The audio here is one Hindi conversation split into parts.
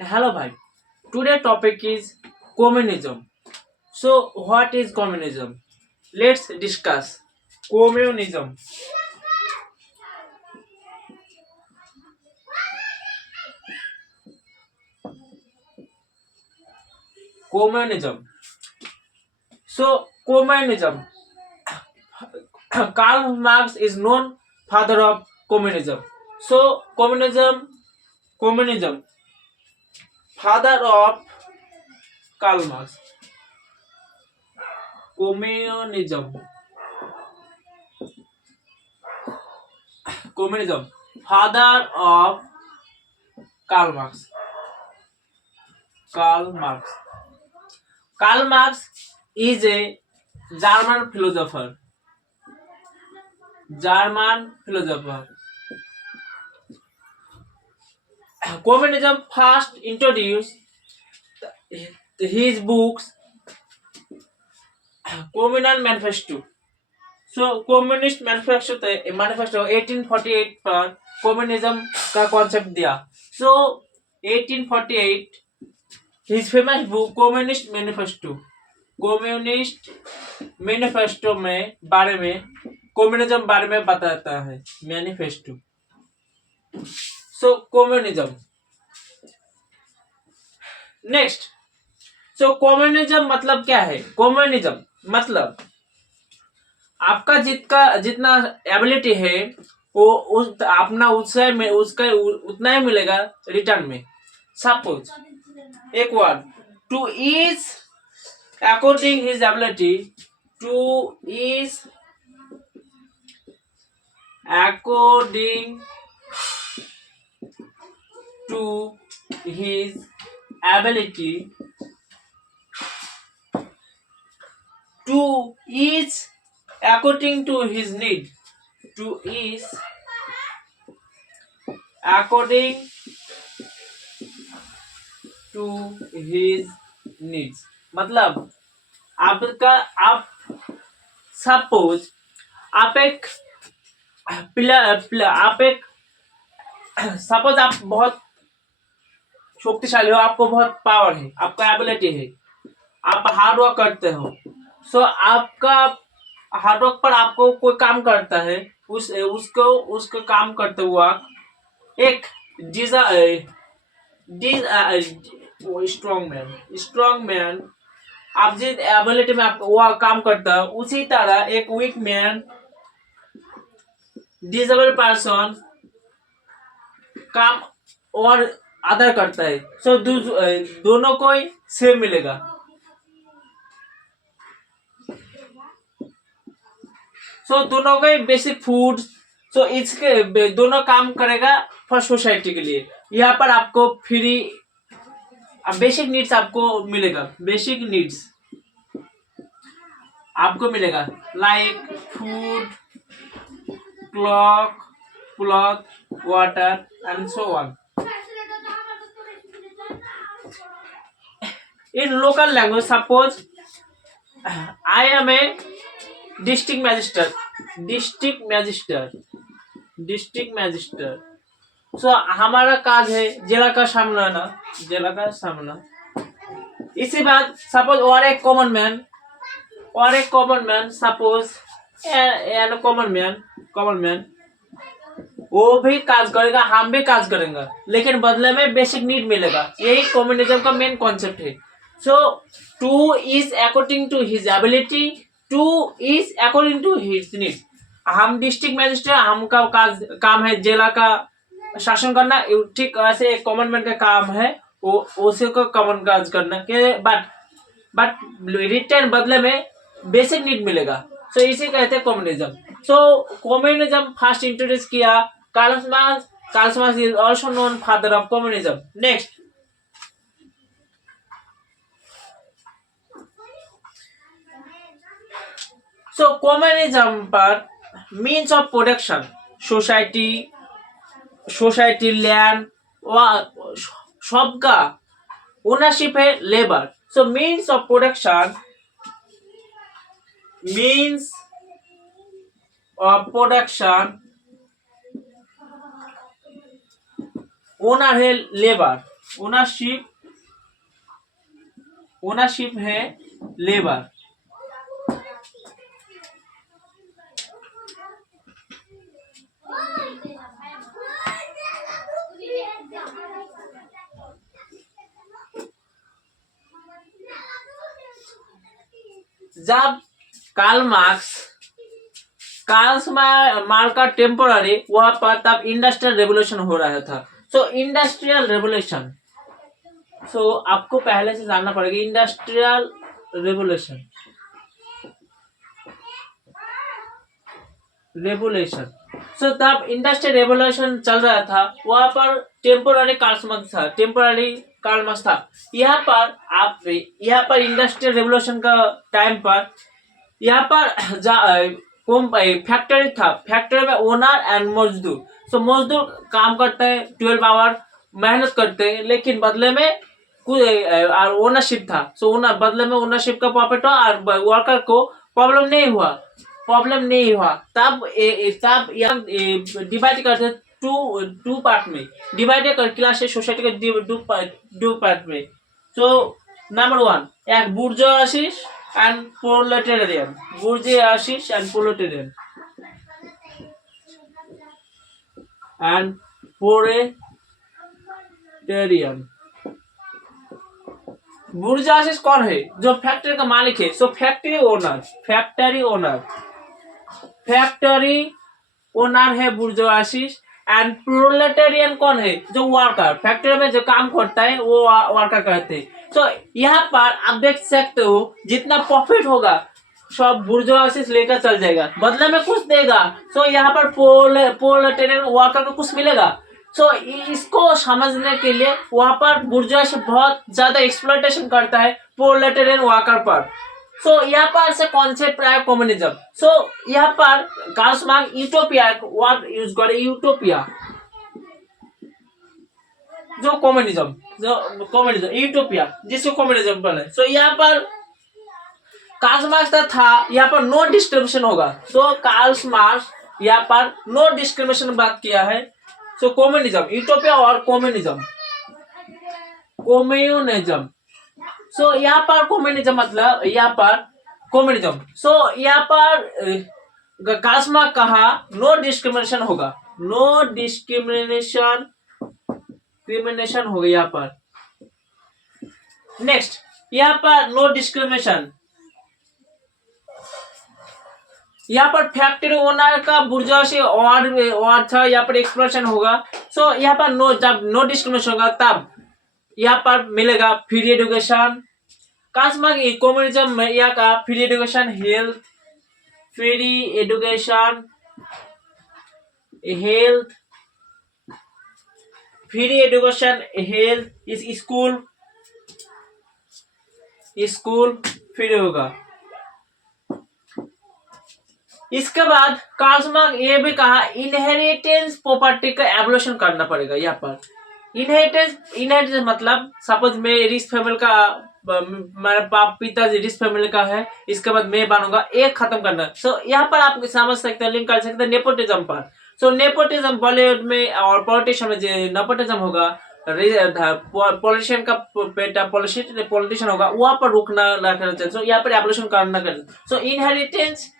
Hello, bhai. Today topic is communism. So, what is communism? Let's discuss. Communism. Communism. Communism. Karl Marx is known father of communism. Communism. Father of Karl Marx. Communism. Communism. Father of Karl Marx. Karl Marx. Karl Marx is a German philosopher. German philosopher. Communism first introduced his books Communal Manifesto. Communist manifesto 1848 पर कम्युनिज्म का कॉन्सेप्ट दिया. 1848 his famous book communist manifesto में बारे में कम्युनिज्म बारे में बताता है. मैनिफेस्टो. कम्युनिज्म. नेक्स्ट. कम्युनिज्म मतलब क्या है? कम्युनिज्म मतलब आपका जितना एबिलिटी है वो अपना उत्साह में उसका उतना ही मिलेगा रिटर्न में. सपोज एक word to each according his ability. To each according to his ability. To each according to his need. To is according to his needs. मतलब आप सपोज आप एक सपोज आप बहुत शक्तिशाली हो. आपको बहुत पावर है. आपका एबिलिटी है. आप हार्ड वर्क करते हो. आपका हार्डवर्क पर आपको कोई काम करता है. उसको काम करते हुआ एक स्ट्रॉन्ग मैन आप जिस एबिलिटी में आप वो काम करता है उसी तरह एक वीक मैन डिसेबल पर्सन काम और अदर करता है. दोनों को ही सेम मिलेगा. दोनों का बेसिक फूड. इसके दोनों काम करेगा फॉर सोसाइटी के लिए. यहाँ पर आपको फ्री बेसिक नीड्स आपको मिलेगा. बेसिक नीड्स आपको मिलेगा like food, cloth, water and so on. In local language suppose I am a district magistrate. हमारा काज है जिला का सामना. इसी बात सपोज और एक common man suppose common man वो भी काज करेगा. हम भी काज करेंगे लेकिन बदले में बेसिक नीड मिलेगा. यही कम्युनिज्म का मेन कॉन्सेप्ट है. To each according to his ability. To each according to his need. हम डिस्ट्रिक्ट मैजिस्ट्रेट हमका काम है जिला का शासन करना. ठीक ऐसे कॉमन मैन का काम है वो उसी को कॉमन काज करना के बट रिटर्न बदले में बेसिक नीड मिलेगा. इसे कहते हैं कम्युनिज्म. कम्युनिज्म फर्स्ट इंट्रोड्यूस किया Karl Marx is also known father of communism. Next. Communism पर means of production society land सबका ओनरशिप है labour. Means of production owner है लेबर. ओनरशिप है लेबर। जब कार्ल मार्क्स का टेम्पोररी वहां पर तब इंडस्ट्रियल रेवोल्यूशन हो रहा था। सो इंडस्ट्रियल रेवोल्यूशन, सो आपको पहले से जानना पड़ेगा इंडस्ट्रियल रेवोल्यूशन। सो तब इंडस्ट्रियल रेवोल्यूशन चल रहा था, वहां पर टेम्पोररी कार्ल मार्क्स था। यहाँ पर इंडस्ट्रियल रेवोल्यूशन का टाइम पर यहाँ पर फैक्ट्री था। फैक्ट्री में ओनर एंड मजदूर। सो मजदूर काम करते हैं 12 आवर मेहनत करते हैं, लेकिन बदले में ओनरशिप था। सो बदले में ओनरशिप का प्रॉफिट हुआ और वर्कर को प्रॉब्लम नहीं हुआ। तब डिवाइड करते टू पार्ट में, डिवाइड कर क्लास सोसाइटी के दो पार्ट में। सो नंबर 1 एक bourgeoisie and proletarian. Bourgeoisie and proletarian and proletarian. Bourgeoisie कौन है? जो फैक्ट्री का मालिक है। सो फैक्ट्री ओनर है बुर्जोआसिस। एंड प्रोलेटेरियन कौन है? जो वर्कर, फैक्ट्री में जो काम करता है वो वर्कर कहते हैं। तो यहाँ पर आप देख सकते हो जितना प्रॉफिट होगा सब बुर्जोआसिस लेकर चल जाएगा, बदले में कुछ देगा। तो यहाँ पर प्रोलेटेरियन वर्कर को कुछ मिलेगा। सो इसको समझने के लिए वहां पर बुर्जोआसिस बहुत ज्यादा एक्सप्लॉयटेशन करता है प्रोलेटेरियन वर्कर पर। सो यहाँ पर से कॉन्सेप्ट आया कम्युनिज्म। सो यहाँ पर Karl Marx utopia word use करे, यूटोपिया जो कम्युनिज्म यूटोपिया जिसको कम्युनिज्म बने। सो यहाँ पर कार्ल मार्क्स का था यहाँ पर नो डिस्क्रिमिनेशन होगा। सो कार्ल मार्क्स यहाँ पर नो डिस्क्रिमिनेशन बात किया है। सो कम्युनिज्म, यूटोपिया और कम्युनिज्म। सो यहाँ पर कम्युनिज्म मतलब यहाँ पर कम्युनिज्म। सो यहाँ पर कार्ल मार्क्स कहा नो डिस्क्रिमिनेशन होगा, नो डिस्क्रिमिनेशन होगा यहाँ पर। नेक्स्ट यहाँ पर नो डिस्क्रिमिनेशन, यहाँ पर फैक्ट्री ओनर का बुर्जोआसी और था, यहाँ पर एक्सप्लोरेशन होगा। सो यहाँ पर जब नो डिस्क्रिमिनेशन होगा तब यहाँ पर मिलेगा free education. Karl Marx communism में यहाँ का free education, health school free होगा। इसके बाद कार्ल मार्क्स ये भी कहा इनहेरिटेंस प्रॉपर्टी का एवोल्यूशन करना पड़ेगा। यहाँ पर इनहेरिटेंस मतलब सपोज मैं रिच फैमिली का, मेरा बाप पिताजी रिच फैमिली का है, इसके बाद मैं बनूंगा, एक खत्म करना। सो यहाँ पर आप समझ सकते हैं, लिंक कर सकते हैं नेपोटिज्म पर। सो नेपोटिज्म बॉलीवुड में और पॉलिटिशियन में नेपोटिज्म होगा, पॉलिटिशियन का बेटा पॉलिटिशियन होगा, वहां पर रुकना। सो यहाँ पर एवोल्यूशन करना। सो इनहेरिटेंस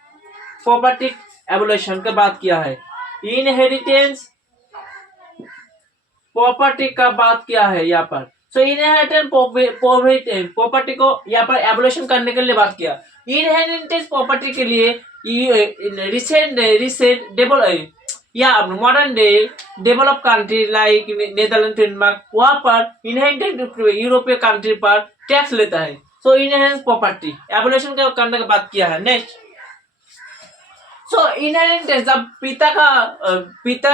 प्रॉपर्टी एवोल्यूशन का बात किया है, इनहेरिटेंस प्रॉपर्टी का बात किया है यहाँ पर। सो इनहेरिटेंस प्रॉपर्टी को यहाँ पर एवोल्यूशन करने के लिए बात किया। इनहेरिटेंस प्रॉपर्टी के लिए रिसेंट या modern day develop country like Netherland, Denmark, वहां पर इनहेरिटेंस यूरोपीय कंट्री पर टैक्स लेता है। सो इनहेरिटेंस प्रॉपर्टी एवोल्यूशन करने की बात किया है। नेक्स्ट सो इनहेरिटेंस जब पिता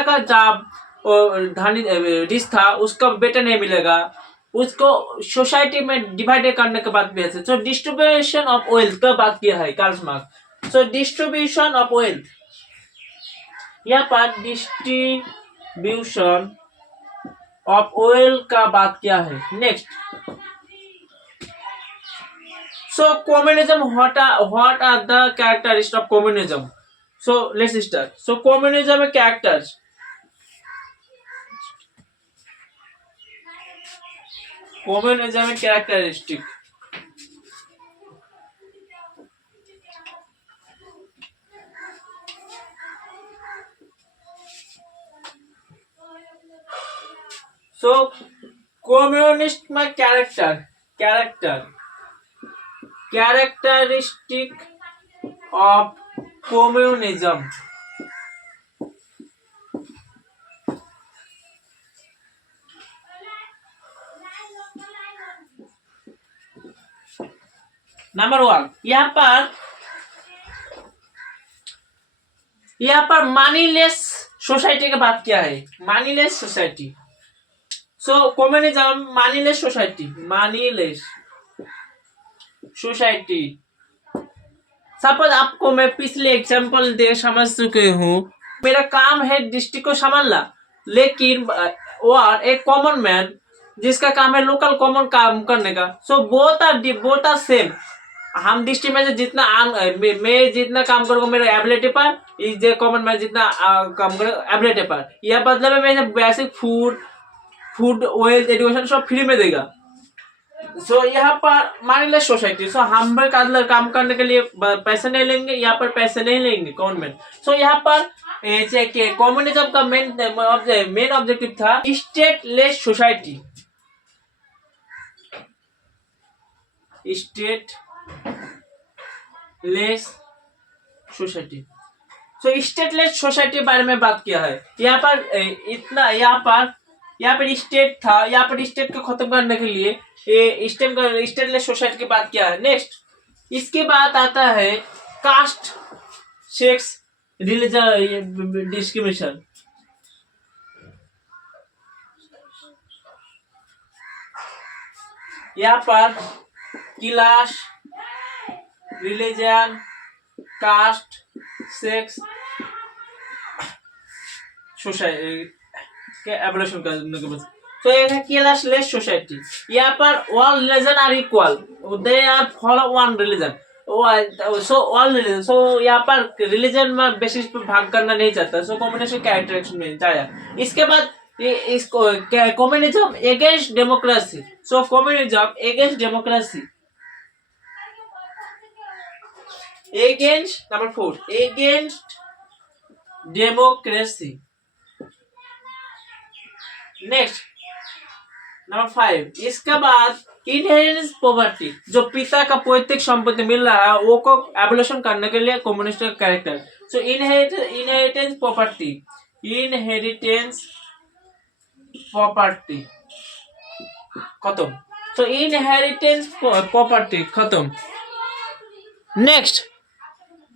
का जब धनी रिच था उसका बेटा नहीं मिलेगा, उसको सोसाइटी में डिवाइड करने के बाद भी है। सो डिस्ट्रीब्यूशन ऑफ वेल्थ का बात किया है Karl Marx. So distribution of wealth, यहाँ पर डिस्ट्रीब्यूशन ऑफ वेल्थ का बात किया है। Next so communism, what are the characteristics of communism? So let's start. So communism characters. Communism characteristic. So communist my characteristic of communism। Number 1, यहाँ पर मनीलेस सोसाइटी की बात किया है। Moneyless society. So communism moneyless society. Suppose आपको मैं पिछले एग्जांपल दे समझ चुके हूँ। मेरा काम है डिस्ट्रिक्ट को संभालना, लेकिन और एक कॉमन मैन जिसका काम है लोकल कॉमन काम करने का। So both are same. हम डिस्ट्रिक्ट में से जितना मैं जितना काम करूंगा मेरे एबिलिटी पर, इस कॉमन मैन जितना काम करेगा एबिलिटी पर। यह बदले में मैं बेसिक फूड वेल्थ एजुकेशन सब फ्री में देगा। सो यहाँ पर मनीलेस सोसाइटी। सो हम काम करने के लिए पैसे नहीं लेंगे, यहाँ पर पैसे नहीं लेंगे गवर्नमेंट। सो यहाँ पर कम्युनिज्म का मेन ऑब्जेक्टिव था stateless society. Stateless society. So stateless society के बारे में बात किया है। यहाँ पर स्टेट था। यहाँ पर स्टेट को खत्म करने के लिए स्टेटलेस सोसाइटी की बात किया है। नेक्स्ट इसके बाद आता है कास्ट, सेक्स, रिलीजन डिस्क्रिमिनेशन। यहाँ पर class, religion, caste, sex, society के एबोलिशन करने के बाद तो एक है क्लासलेस सोसाइटी। यहाँ पर all religion are equal, they are follow one religion. So all religion. So यहाँ पर रिलीजन में बेसिस पे भाग करना नहीं चाहता। सो कम्युनिस्ट कैरेक्टरिस्टिक में चाहे। इसके बाद इसको communism against democracy. So communism against democracy, against number 4 against democracy. Next number 5 इसके बाद इनहेरिटेंस पॉवर्टी, जो पिता का पैतृक संपत्ति मिल रहा है वो को एबोलिशन करने के लिए कम्युनिस्ट का कैरेक्टर। सो इनहेरिटेंस प्रॉपर्टी खत्म। सो इनहेरिटेंस प्रॉपर्टी खत्म। नेक्स्ट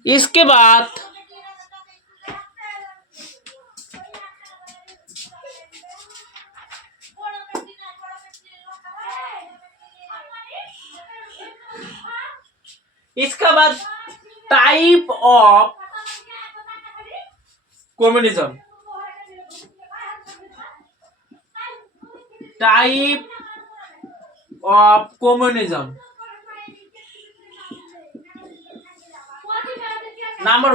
इसके बाद type of communism. Type of communism. Number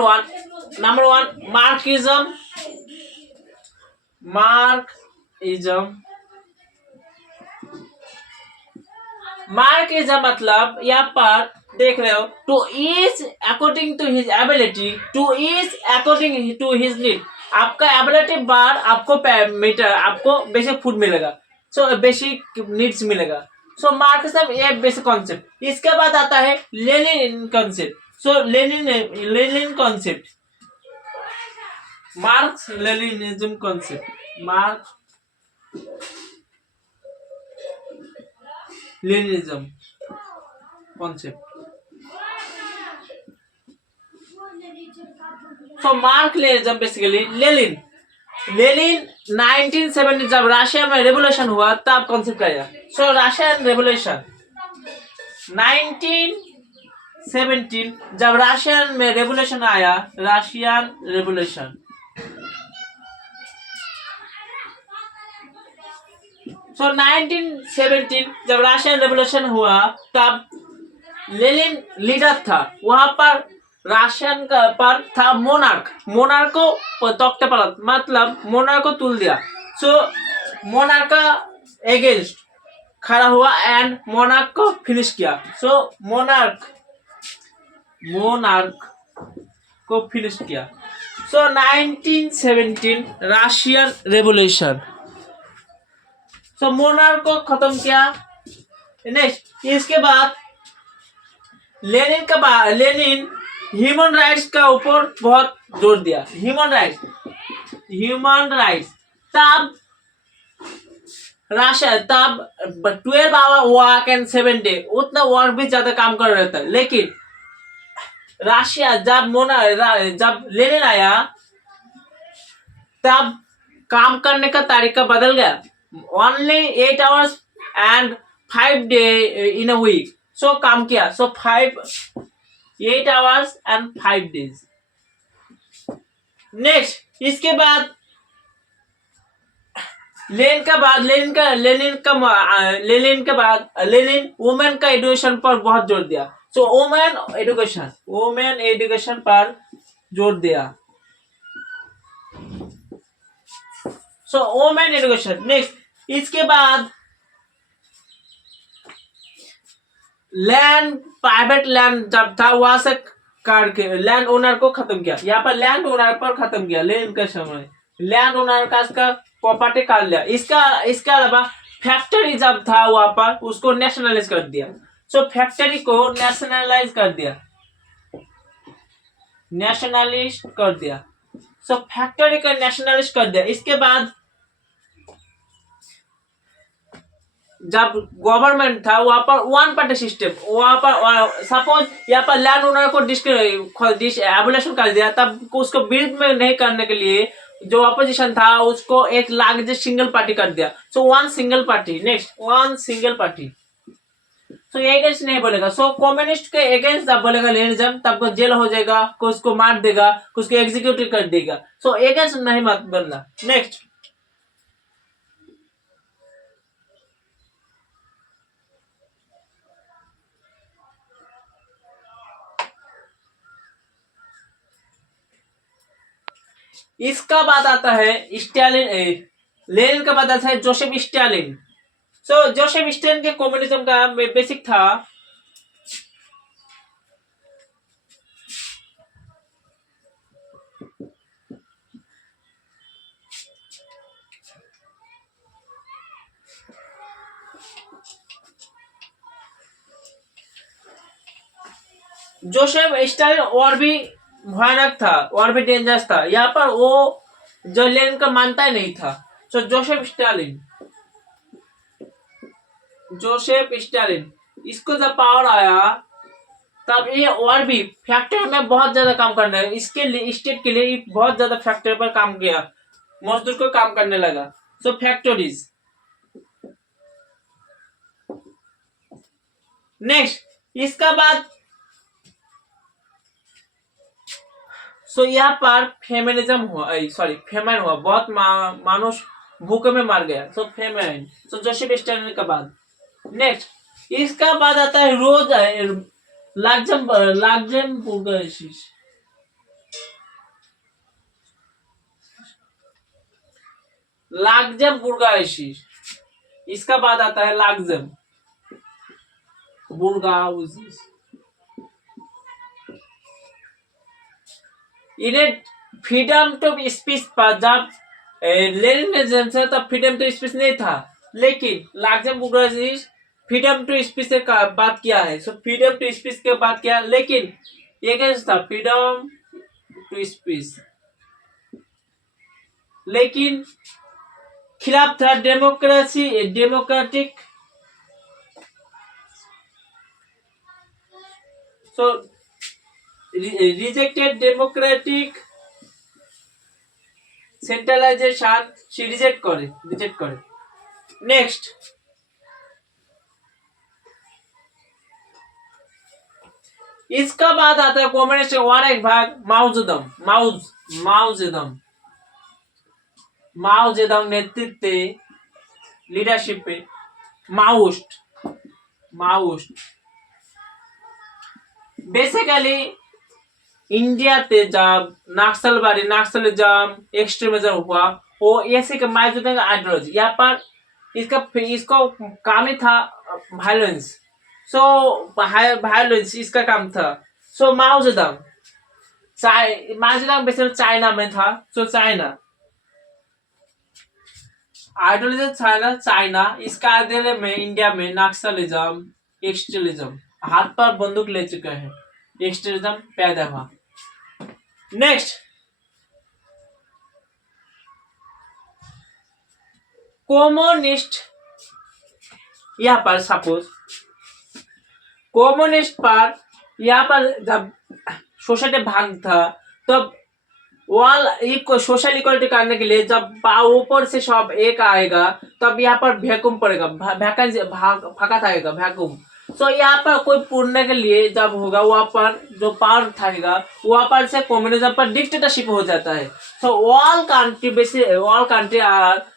one Marxism. Marxism मतलब यहाँ पर देख रहे हो, to each according to his ability, to each according to his need. आपका एबिलिटी बार आपको मीटर आपको बेसिक फूड मिलेगा। सो बेसिक नीड्स मिलेगा। सो मार्क्सिज्म ये बेसिक कॉन्सेप्ट। इसके बाद आता है Lenin concept. So Lenin concept, Marx Leninism concept, Marx Leninism concept. So Marx Leninism basically Lenin 1970 जब रशिया में रेवोल्यूशन हुआ तब कॉन्सेप्ट आया। सो रशियन रेवोल्यूशन 1917 जब रशियन में रेवोल्यूशन आया, रशियन रेवोल्यूशन। सो 1917 जब रशियन रेवोल्यूशन हुआ तब लेनिन लीडर था। वहां पर राशियन का पर था मोनार्क को तख्ते पर मतलब मोनार्क को तुल दिया। सो मोनार्क का एगेंस्ट खड़ा हुआ एंड मोनार्क को फिनिश किया। सो मोनार्क को फिनिश किया। सो 1917 रशियन रेवोल्यूशन। सो मोनार्क को खत्म किया। नेक्स्ट इसके बाद लेनिन ह्यूमन राइट्स का ऊपर बहुत जोर दिया। ह्यूमन राइट्स तब राशिया तब 12 आवर वर्क एंड 7 डे, उतना वर्क भी ज्यादा काम कर रहा था। लेकिन राशिया जब लेनिन आया तब काम करने का तरीका बदल गया। Only 8 hours and 5 day in a week. So काम किया। So 8 hours and 5 days. Next इसके बाद लेनिन वुमेन का एजुकेशन पर बहुत जोर दिया। सो वुमेन एजुकेशन पर जोर दिया। सो वुमेन एजुकेशन। नेक्स्ट इसके बाद प्राइवेट लैंड जब था वहां से काट के लैंड ओनर को खत्म किया। यहाँ पर लैंड ओनर पर खत्म किया। लेनिन के समय लैंड ओनर का प्रॉपर्टी काट लिया। इसके अलावा फैक्ट्री जब था वहां पर उसको नेशनलाइज कर दिया। सो फैक्ट्री को नेशनलाइज कर दिया। सो फैक्ट्री को नेशनलाइज कर दिया। इसके बाद जब गवर्नमेंट था वहां पर 1 पार्टी सिस्टम, वहां पर सपोज यहाँ पर लैंड ओनर को एबोलिशन कर दिया, तब उसको विरुद्ध में नहीं करने के लिए जो अपोजिशन था उसको एक लार्जेस्ट सिंगल पार्टी कर दिया। So 1 single party. Next 1 single party. So ये अगेंस्ट नहीं बोलेगा। सो कम्युनिस्ट के अगेंस्ट जब बोलेगा लेनिनिज्म तब को जेल हो जाएगा, उसको मार देगा, उसको एग्जीक्यूटिव कर देगा। सो अगेंस्ट नहीं मत बनना। नेक्स्ट इसका बाद आता है स्टालिन। लेनिन का बाद आता है जोसेफ स्टालिन। सो जोसेफ स्टालिन के कम्युनिज्म का बेसिक था जोसेफ स्टालिन और भी भयानक था और भी डेंजरस था। यहाँ पर वो जो लेनिन का मानता ही नहीं था। सो जोसेफ स्टालिन इसको जब पावर आया तब ये और भी फैक्ट्री में बहुत ज्यादा काम करने लगा। इसके लिए स्टेट के लिए बहुत ज्यादा फैक्ट्री पर काम किया, मजदूर को काम करने लगा। सो फैक्ट्रीज। नेक्स्ट इसका बाद सो यहाँ पर फेमेन हुआ। बहुत मानुष भूखे में मार गया। सो फेमेन। सो जोसेफ स्टालिन के बाद नेक्स्ट इसका बाद आता है लाक्जमबुर्गाइसिस। इसका बाद आता है लाक्जमबुर्गाइसिस। इन्हें फ्रीडम टू स्पीच पर जब लेनिनिज्म से तब फ्रीडम टू स्पीच नहीं था, लेकिन लाक्जमबुर्गाइसिस फ्रीडम टू स्पीच से बात किया है। सो फ्रीडम टू स्पीच के बात किया, लेकिन ये कैसे था फ्रीडम टू स्पीच, लेकिन खिलाफ था डेमोक्रेटिक। सो रिजेक्टेड डेमोक्रेटिक सेंट्रलाइजेशन से रिजेक्ट करे। नेक्स्ट इसका बाद आता है कम्युनिस्ट और एक भाग माओजेदम नेतृत्व लीडरशिप पे माओस्ट बेसिकली इंडिया ते जब नक्सलिज्म एक्सट्रीमिज्म हुआ वो ऐसे के माओजेदम का आइडियोलॉजी। यहाँ पर इसका काम ही था वायलेंस। सो वायलेंस इसका काम था। सो माओ जेडंग बेसिकली चाइना में था। So China ideology China China इसका अध्ययन में इंडिया में नक्सलिज्म एक्सट्रीमिज्म हाथ पर बंदूक ले चुके हैं, एक्सट्रीमिज्म पैदा हुआ। नेक्स्ट कम्युनिस्ट, यहाँ पर सपोज कम्युनिस्ट पर यहाँ पर जब सोसाइटी भाग था तब वाल सोशल इक्वालिटी करने के लिए जब ऊपर से सब एक आएगा तब यहाँ पर वैक्यूम पड़ेगा, वैकेंसी फाका आएगा वैक्यूम। सो यहाँ पर कोई पूर्णे के लिए जब होगा वहाँ पर जो पावर थाएगा वहाँ पर से कम्युनिज्म पर डिक्टेटरशिप हो जाता है। सो ऑल कंट्री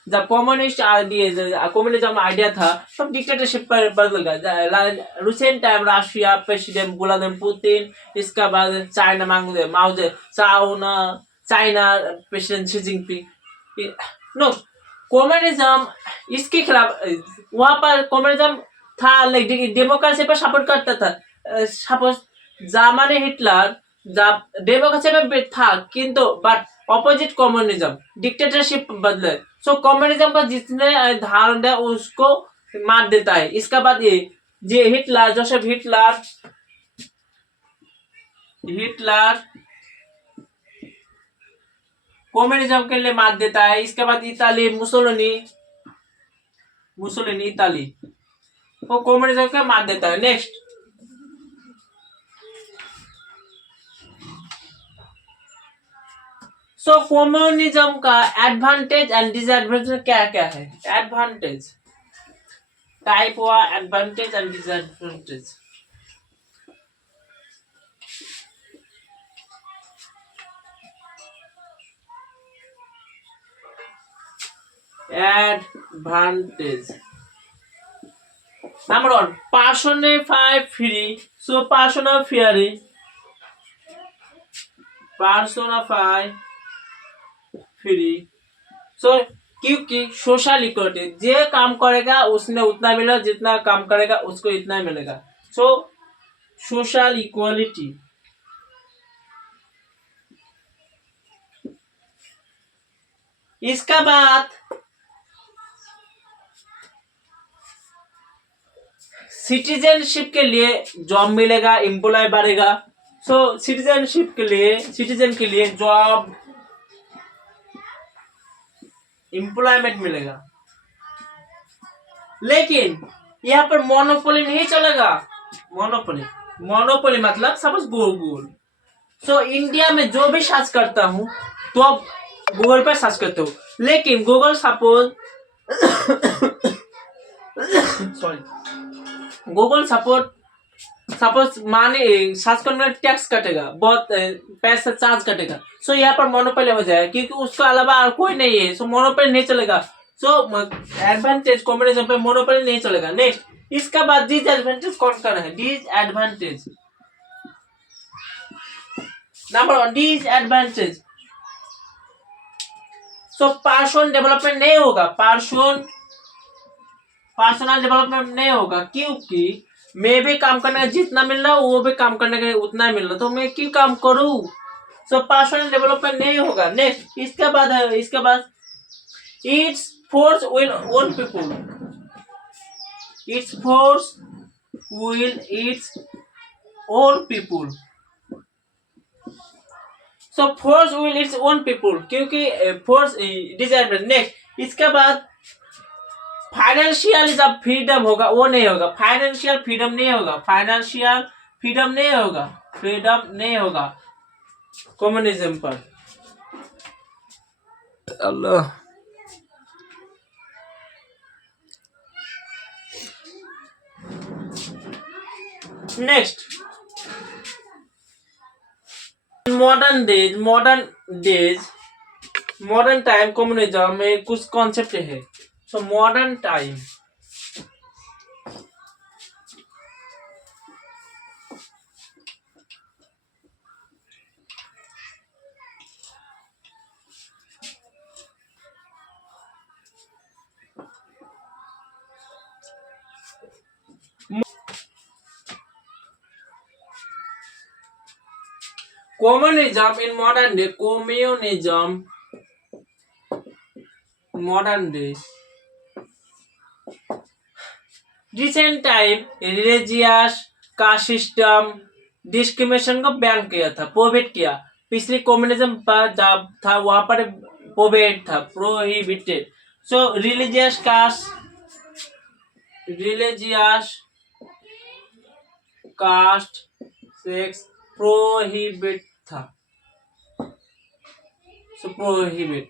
जब कम्युनिज्म आइडिया था तब डिक्टेटरशिप पर बदल गया। Recent time Russia president Vladimir Putin, इसका बाद China president Xi Jinping. No communism इसके खिलाफ वहां पर कम्युनिज्म था, लाइक डेमोक्रेसी पर सपोर्ट करता था। सपोज जर्मनी हिटलर जब डेमोक्रेसी में था किंतु बट ऑपोजिट कम्युनिज्म डिक्टेटरशिप बदले। सो कम्युनिज्म का जितने धारण है उसको मार देता है। इसका बाद ये हिटलर जोसेफ हिटलर कम्युनिज्म के लिए मार देता है। इसके बाद इताली मुसोलिनी इताली वो कम्युनिज्म का मार देता है। नेक्स्ट सो कम्युनिज्म का एडवांटेज एंड डिसएडवांटेज क्या क्या है? एडवांटेज टाइप हुआ, advantage and disadvantage. Advantage. Number one, personify free. So personify free. So क्योंकि सोशल इक्वलिटी, जे काम करेगा उसने उतना मिलेगा, जितना काम करेगा उसको इतना मिलेगा। सो सोशल इक्वलिटी। इसका बाद सिटीजनशिप के लिए जॉब मिलेगा, एम्प्लॉय बढ़ेगा। सो सिटीजनशिप के लिए सिटीजन के लिए जॉब एम्प्लॉयमेंट मिलेगा। लेकिन यहाँ पर मोनोपोली नहीं चलेगा। मोनोपोली मतलब सपोज गूगल। सो इंडिया में जो भी सर्च करता हूँ तो अब गूगल पर सर्च करते हो, लेकिन गूगल सपोज गूगल सपोज माने सर्च करने में टैक्स कटेगा, बहुत पैसा चार्ज कटेगा। सो यहाँ पर मोनोपोली हो जाएगा क्योंकि उसके अलावा और कोई नहीं है। सो मोनोपोली नहीं चलेगा। सो एडवांटेज कम्युनिज्म पे मोनोपोली नहीं चलेगा। नेक्स्ट इसका बाद डिसएडवांटेज कौन सा है? Disadvantage number one, disadvantage. So person development नहीं होगा, पर्सनल डेवलपमेंट नहीं होगा क्योंकि मैं भी काम करने का जितना मिल रहा वो भी काम करने का उतना मिल रहा, तो मैं क्यों काम करूं? सो पर्सनल डेवलपमेंट नहीं होगा। नेक्स्ट इसके बाद its force will own people. Its force will its own people. So force will its own people क्योंकि फोर्स डिसएडवांटेज। नेक्स्ट इसके बाद फाइनेंशियल जब फ्रीडम होगा वो नहीं होगा। फाइनेंशियल फ्रीडम नहीं होगा कम्युनिज्म पर। अल्लाह। नेक्स्ट मॉडर्न टाइम कम्युनिज्म में कुछ कॉन्सेप्ट है। So modern time Communism in modern day, communism modern day. Recent time religious caste system discrimination को बैन किया था, प्रोहिबिट किया। पिछली कम्युनिज्म पर जब था वहां पर प्रोहिबिट था, प्रोहिबिटेड। सो रिलीजियस कास्ट सेक्स प्रोहिबिट था, सो प्रोहिबिट।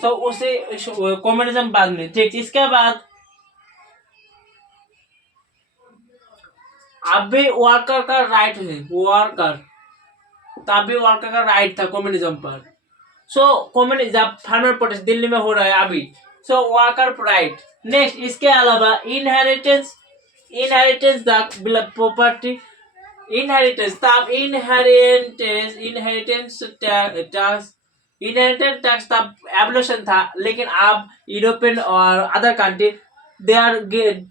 सो उसे कम्युनिज्म बाद में, ठीक। इसके बाद अब भी वर्कर का राइट है, वर्कर, तब भी वर्कर का राइट था कम्युनिज्म पर। सो कम्युनिज्म जब फार्मर प्रोटेस्ट दिल्ली में हो रहा है अभी, सो वर्कर राइट। नेक्स्ट इसके अलावा इनहेरिटेंस द प्रॉपर्टी, इनहेरिटेंस तब इनहेरिटेंस टैक्स तब एबोलिशन था, लेकिन अब यूरोपियन और other country they are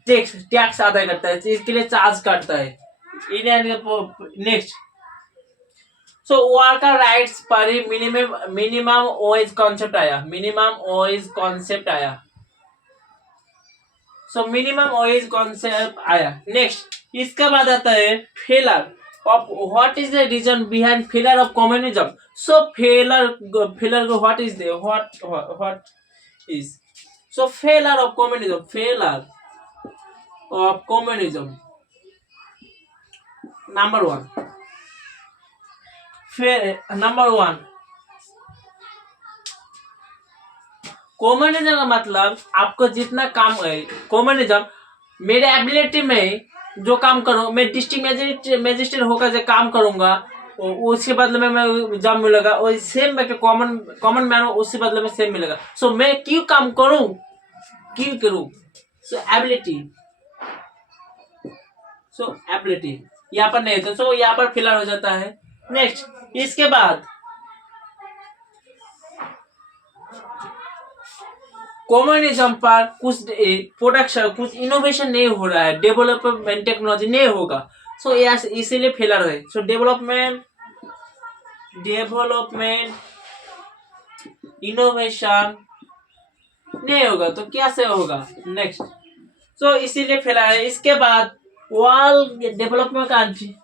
tax अदा करता है, इसके लिए चार्ज करता है। नेक्स्ट सो वर्कर राइट्स पर ही मिनिमम वेज कॉन्सेप्ट आया, सो मिनिमम वेज कॉन्सेप्ट आया। नेक्स्ट इसके बाद आता है failure of, what is the reason behind failure of communism. So failure को what is so failure of communism number one communism का मतलब आपको जितना काम है, कम्युनिज्म मेरे एबिलिटी में जो काम करूँ, मैं डिस्ट्रिक्ट मजिस्ट्रेट होकर जो काम करूंगा उसके बदले में मैं जॉब मिलेगा, और सेम कॉमन मैन उसके बदले में सेम मिलेगा। सो मैं क्यों काम करूं, सो एबिलिटी यहाँ पर नहीं, तो सो यहाँ पर फिलहाल हो जाता है। नेक्स्ट इसके बाद कम्युनिज्म पर कुछ प्रोडक्शन, कुछ इनोवेशन नहीं हो रहा है, डेवलपमेंट टेक्नोलॉजी नहीं होगा, सो इसीलिए फेलर है। सो डेवलपमेंट इनोवेशन नहीं होगा तो कैसे होगा। नेक्स्ट सो इसीलिए फेलर है। इसके बाद वर्ल्ड डेवलपमेंट कंट्री,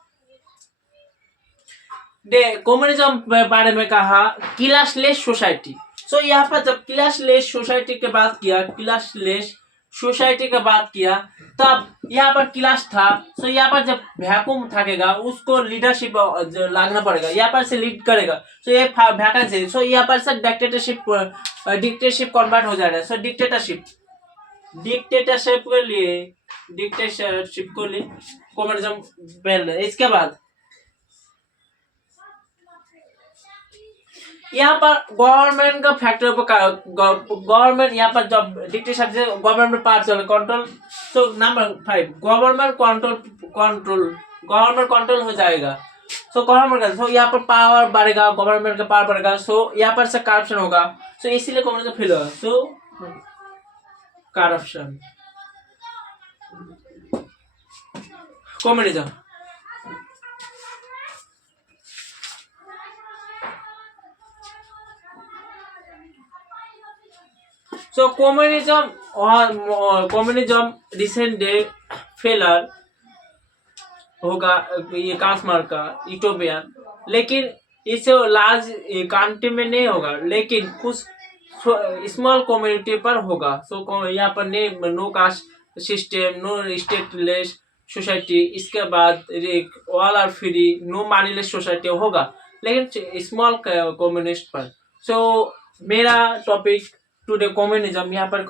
कम्युनिज्म बारे में कहा क्लासलेस सोसाइटी। सो यहाँ पर जब क्लासलेस सोसाइटी के बात किया तब यहाँ पर क्लास था, सो यहाँ पर जब वैक्यूम थकेगा उसको लीडरशिप लागना पड़ेगा, यहाँ पर से लीड करेगा, सो ये वैकेंसी, सो यहाँ पर से डिक्टेटरशिप कन्वर्ट हो जाएगा। सो डिक्टेटरशिप को लिए कम्युनिज्म पहल। इसके बाद यहाँ पर गवर्नमेंट का फैक्टर पर गवर्नमेंट, यहाँ पर जब डिक्टेटरशिप से गवर्नमेंट पार्ट चले कंट्रोल, तो नंबर 5 गवर्नमेंट कंट्रोल हो जाएगा। सो गवर्नमेंट, सो यहाँ पर पावर बढ़ेगा, गवर्नमेंट का पावर बढ़ेगा, सो यहाँ पर से करप्शन होगा, सो इसीलिए कम्युनिज्म फेल होगा। सो करप्शन कम्युनिज्म। सो कम्युनिज्म रिसेंट डे फेलर होगा, ये कास्मार का यूटोपियन, लेकिन इस लार्ज कंट्री में नहीं होगा, लेकिन कुछ स्मॉल कम्युनिटी पर होगा। सो यहाँ पर no caste system, no stateless society, इसके बाद all are free, no moneyless society होगा, लेकिन स्मॉल कम्युनिस्ट पर। सो मेरा टॉपिक टुडे कम्युनिज्म यहाँ पर